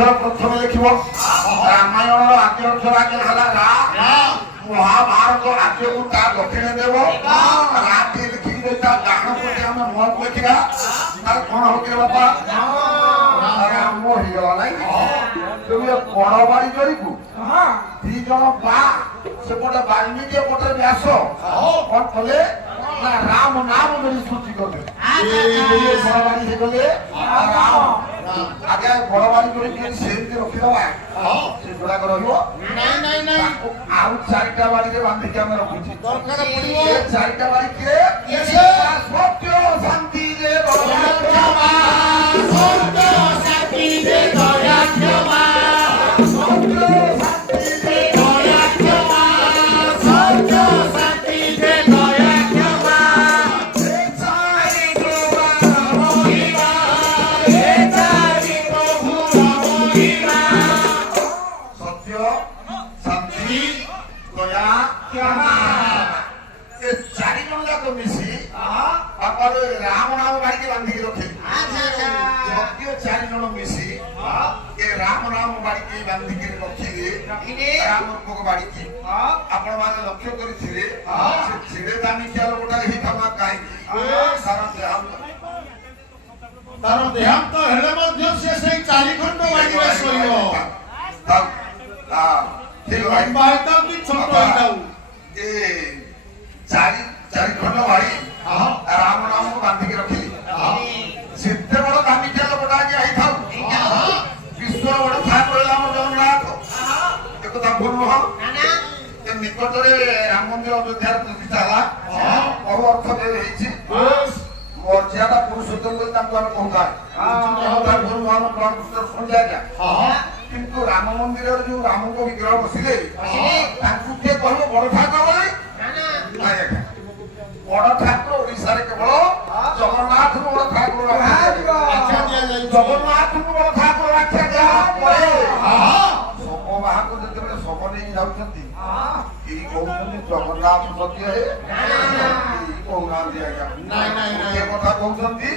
अक्षर प्रथम लिखिब रामायण आद्य अक्षर आगे हला रा महाभारत आद्य को ता दक्षिण देव राठी लिखि देता डाण प्रति हम मत लिखिबा तार कोन हो के बापा राम हो गला नाही तुम बड़ बाड़ी जोड़ी को दी जण बा से पटे वाल्मीकि पटे व्यास कोन कले ना राम नाम मेरी सूची कर दे ये बड़ बाड़ी से गले राम आगे बड़ बाड़ी जोड़ी के सेम के रखि दवा से जोड़ा कर रहियो नहीं नहीं आउ चारटा बाड़ी के बांधी के हम रखुची दरकार पड़ियो ए चारटा बाड़ी के सत्य शांति रे दया क्षमा सत्य शांति रे दया क्षमा सत्य शांति रे दया क्षमा सत्य शांति रे दया क्षमा ए चारि प्रभु मोहिमा ए चारि प्रभु मोहिमा सत्य शांति दया क्षमा ए चारि जंगा को मिसी अपन राम नाम बाड़ी के बांधी के रखे सत्य चारि जन मिसी ए राम नाम बाड़ी के बांधी के रखिले राम को बाड़ी की आपण माने लक्ष्य करिथिले से छिड़े दानी के लोटा ही थमा काई तार देहांत हेले मध्य से चारि खंड बाड़ी रे सोइयो तब ठीक भाई बात की छोट होताऊ ए चारि खंड बाड़ी राम नाम को बांधी के रखिले सिद्धे बड़ दानी के लोटा के आई थाऊ विश्व बड़ ठाकुर राम जगन्नाथ एक तो भूल हो ना ए निकट रे राम मंदिर अयोध्या प्रतिष्ठा हला और अर्थ दे हेछि मर्यादा पुरुषोत्तम को तांको हम कहता भूल मान प्राण पुत्र सुन जाएगा किंतु राम मंदिर रे जो राम को विग्रह बसिले तांको के कहबो बड़ ठाकुर बोले ना ना बड़ ठाकुर ओडिसा रे केवल जगन्नाथ को बड़ ठाकुर आख्या दिया जाय जगन्नाथ को बड़ ठाकुर आख्या दिया परे सब बाहा को जते बे सब नहीं जाउछंती ई कहउछंती जगन्नाथ सत्य है ई कहउना दिया गया नहीं नहीं ये कथा कहउछंती